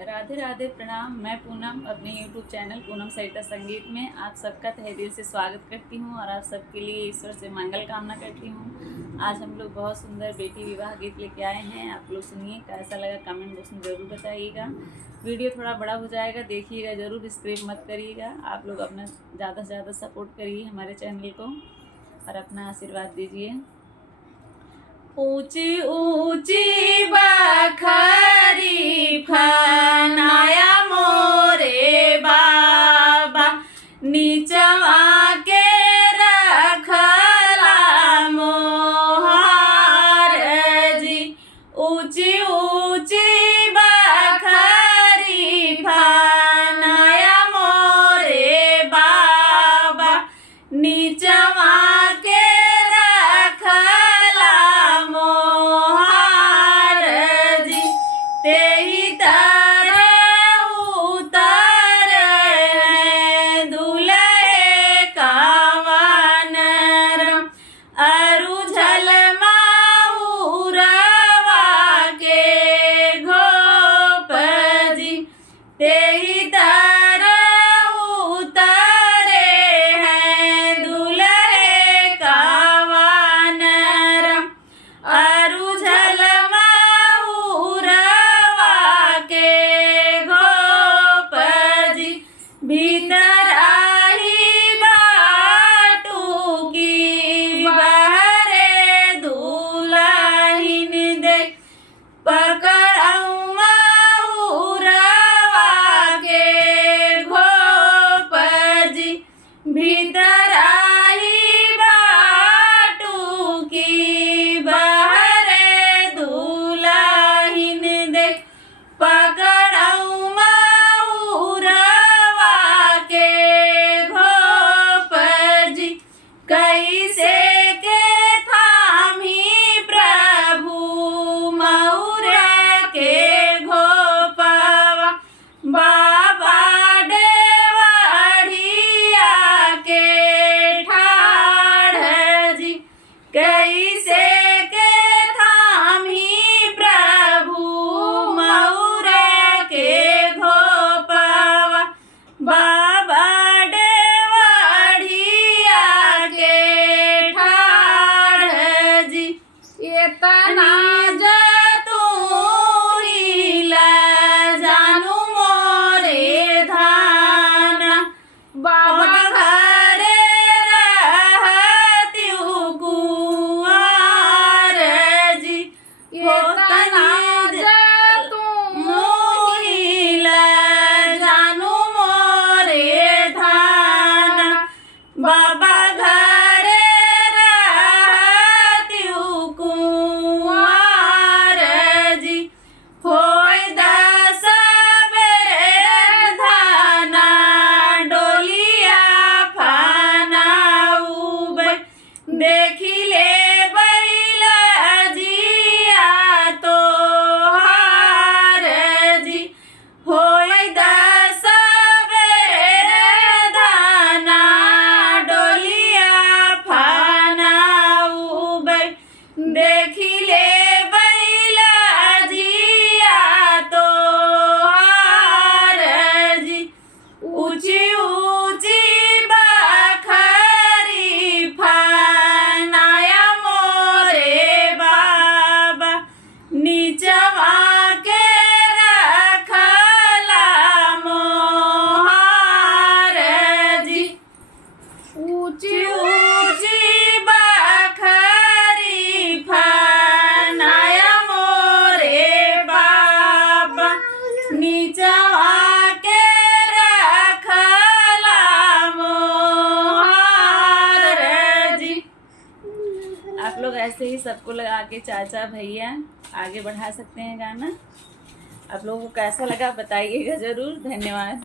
राधे राधे, प्रणाम। मैं पूनम अपने YouTube चैनल पूनम सरिता संगीत में आप सबका तहे दिल से स्वागत करती हूँ और आप सबके लिए ईश्वर से मंगल कामना करती हूँ। आज हम लोग बहुत सुंदर बेटी विवाह गीत लेके आए हैं। आप लोग सुनिए, कैसा लगा कमेंट बॉक्स में ज़रूर बताइएगा। वीडियो थोड़ा बड़ा हो जाएगा, देखिएगा ज़रूर, स्क्रिप मत करिएगा। आप लोग अपना ज़्यादा से ज़्यादा सपोर्ट करिए हमारे चैनल को और अपना आशीर्वाद दीजिए। ऊंची ऊंची बखरी फनाया मोरे बाबा, नीचवा के रखला मोहार जी। ऊंची ऊंची बखरी फनाया मोरे बाबा, नीचवा भीतर आई बाटू की बहरे दुल्हन दे, पकड़ऊ मऊरवा के घोप जी। भीतर आई बाटू की बहरे दुल्हन दे, पकड़ऊ कैसे के थामी प्रभु मऊरा के घोपवा, बाबा देवढ़िया के ठाढ़ जी। कैसे के थामी प्रभु मऊरा के घोपवा, बाबा तना तू ला जानू मोरे धान, बाबा घरे रहत्यू कुंवर जी। तना तू ला जानू मोरे धान, बाबा देखिले बैला जिया तो हार जी। होय दस बेरे धाना डोलिया फनाउबै, देखिले बैला जिया तो हार जी। ऊंची ऊंची नीचवा के रखला मोहार जी। ऊंची ऊंची बखरी फनाया मोरे बाबा, नीचवा के रखला मोहार जी। आप लोग ऐसे ही सबको लगा के चाचा भैया आगे बढ़ा सकते हैं गाना। आप लोगों को कैसा लगा बताइएगा ज़रूर। धन्यवाद।